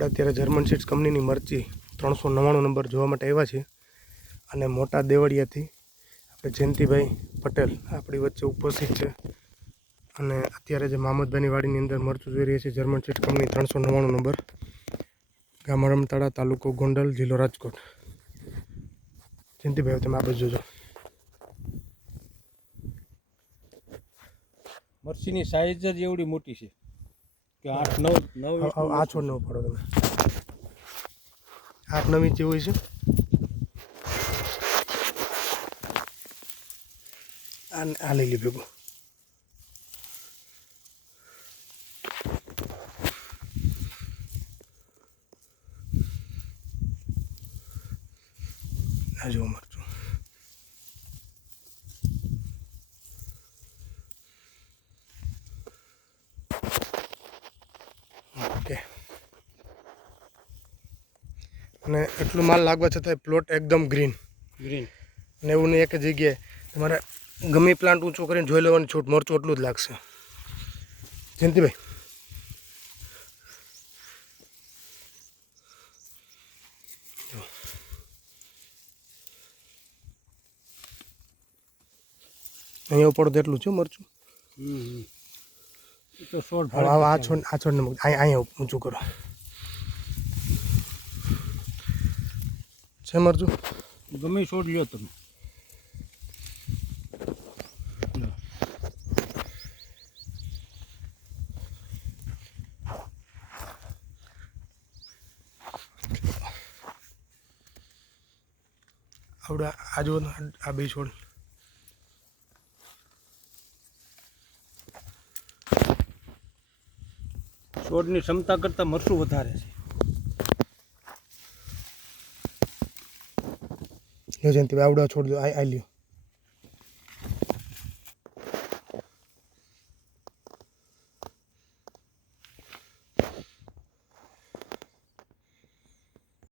આપણે અત્યારે German seeds કંપનીની મરચી 399 નંબર જોવા માટે આવ્યા છીએ અને મોટા દેવળિયાથી આપણે જયંતિભાઈ પટેલ આપણી વચ્ચે ઉપસ્થિત છે અને અત્યારે જે મામદભાઈની વાડીની અંદર મરચું જોઈ રહ્યા છીએ જર્મન સીડ્સ કંપની 399 નંબર, ગામ રમતાળા, તાલુકો ગોંડલ, જિલ્લો રાજકોટ. જયંતિભાઈ તમે આપણે જોજો. મરચીની સાઈઝ જ એવડી મોટી છે કે 8-9 આ છોડ ન પડો તમે 8-9 ઇંચ જેવું છે. આ લઈ લે ભેગું. આ જો મરચું ઓકે. અને એટલું માલ લાગવા છતાંય પ્લોટ એકદમ ગ્રીન અને એવું નહીં એક જગ્યાએ તમારે ગમે પ્લાન્ટ ઊંચો કરીને જોઈ લેવાની છૂટ, મરચું એટલું જ લાગશે. જયંતિભાઈ અહીંયા ઉપર તો એટલું છે મરચું. આ છોડને અહીંયા ઊંચું કરો છે મરચું. ગમે છોડ લ્યો તમે. આવડે આ જો આ બે છોડ છોડની ક્ષમતા કરતાં મરચું વધારે છે. જો જયંતિભાઈ આવડો છોડ દો આ લ્યો.